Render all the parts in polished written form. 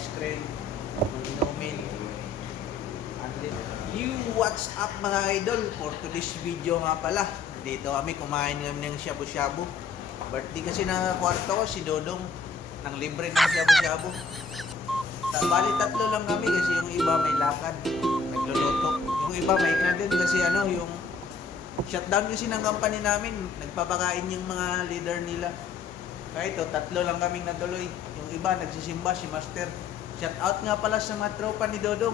ice cream, yung inumin. You, what's up mga idol? For today's video nga pala, dito kami kumain kami ng shabu-shabu. Birthday kasi na kwarto ko, si Dodong, ng libre ng shabu-shabu. Bali tatlo lang kami kasi yung iba may lakad, nagluluto. Yung iba may na din kasi yung shutdown kasi ng company namin, nagpapakain yung mga leader nila. Kaya ito, tatlo lang kaming natuloy. Yung iba nagsisimba, si Master. Shout out nga pala sa mga tropa ni Dodong.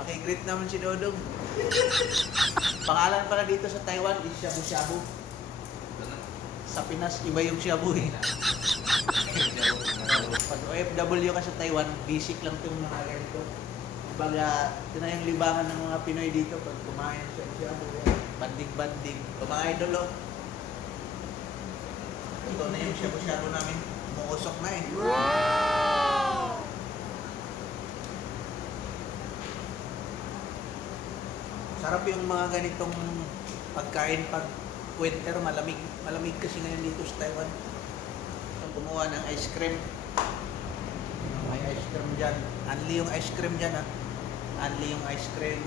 Pakigreet naman si Dodong. Pangalan pala dito sa Taiwan is shabu-shabu. Sa Pinas, iba yung shabu eh. Pag OFW ka sa Taiwan, basic lang itong mga ganito. Baga, ito na yung libangan ng mga Pinoy dito pag kumain sa shabu. Bandig-bandig. So, mga idol, oh. Ito na yung shabu-shabu namin. Umuusok na eh. Wow! Sarap yung mga ganitong pagkain pag winter, malamig. Malamig kasi ngayon dito sa Taiwan. Kumuha ng ice cream. May ice cream dyan. Only yung ice cream dyan ha. Only yung ice cream.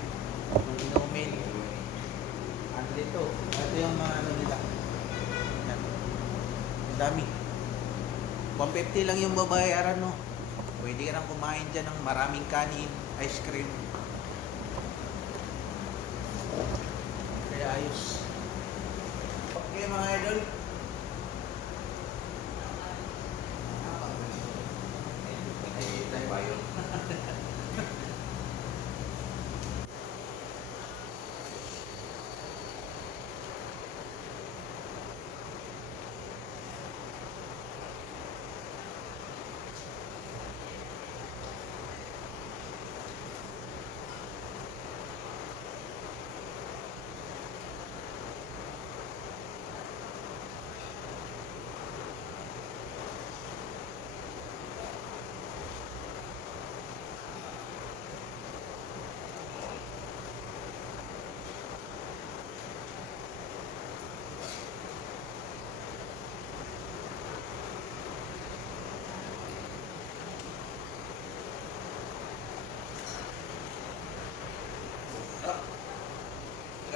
Yung inumin. Only ito. Ito yung mga nila. Yan. Ang dami. 150 lang yung babayaran mo. Pwede ka nang kumain dyan ng maraming kanin, ice cream. Kaya ayos. Okay mga idol. Ay, tayo ba yun?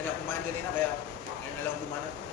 Kaya kumain kanina, kaya ngayon na lang dumanat.